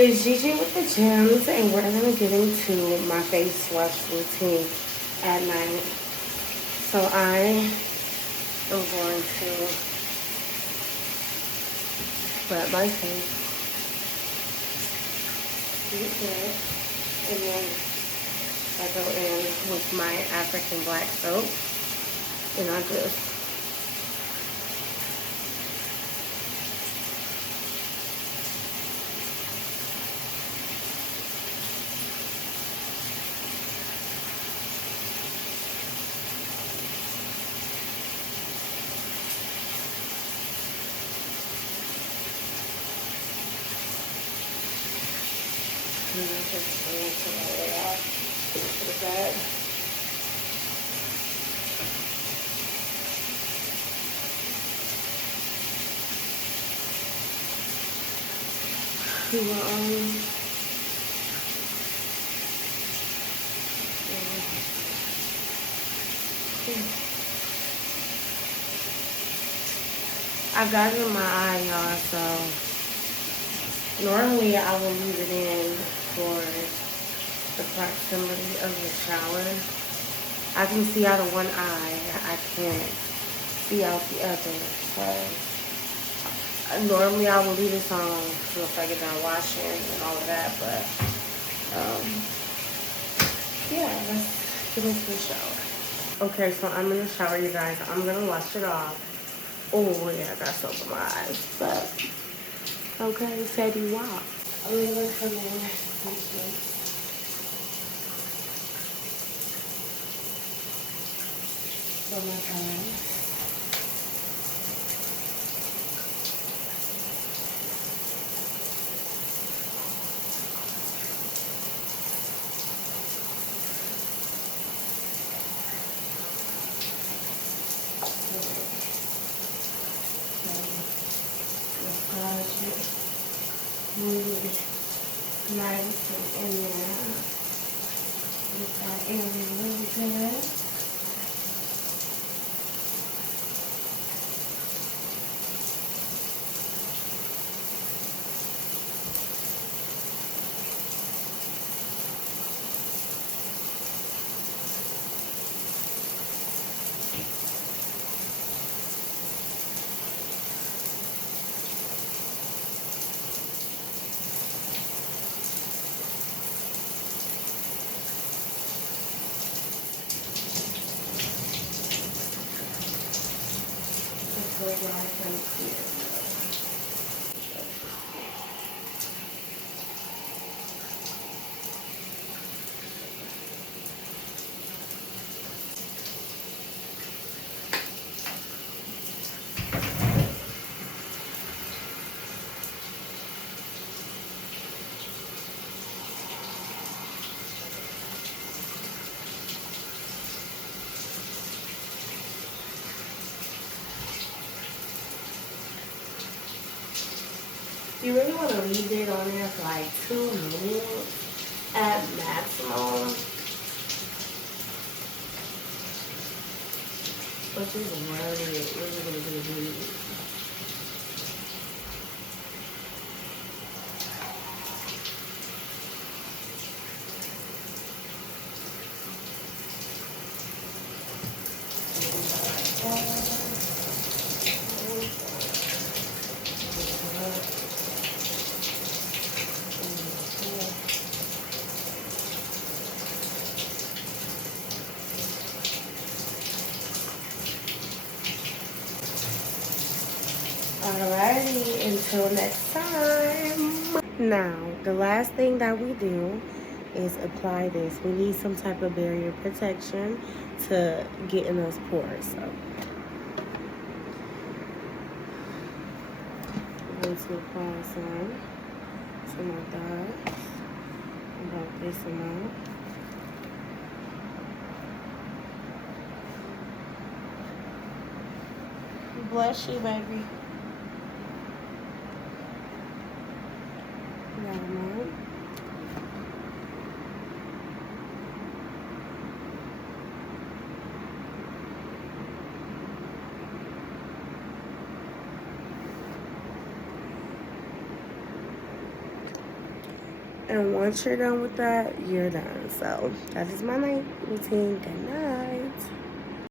It's Gigi with the gems, and we're gonna get into my face wash routine at night. So I am going to wrap my face, get good, and then I go in with my African black soap, and I just rinse it all the way off to the bed. I got it in my eye, y'all, so normally I will leave it in for the proximity of the shower. I can see out of one eye, I can't see out the other, so normally I will leave this on if I get done washing and all of that, but yeah, let's get into the shower. Okay, so I'm in the shower, you guys. I'm gonna wash it off. Oh yeah, I got soap in my eyes, but okay, said you walk. I'm gonna come in. For my eyes. Massage it. Move it nice and in there. Get that area really good. You really want to leave it on there for like 2 minutes at maximum. But just run it really. Alrighty, until next time. Now, the last thing that we do is apply this. We need some type of barrier protection to get in those pores. So, I'm going to apply some of that, about this amount. Bless you, baby. And once you're done with that, you're done. So that is my night routine. Good night.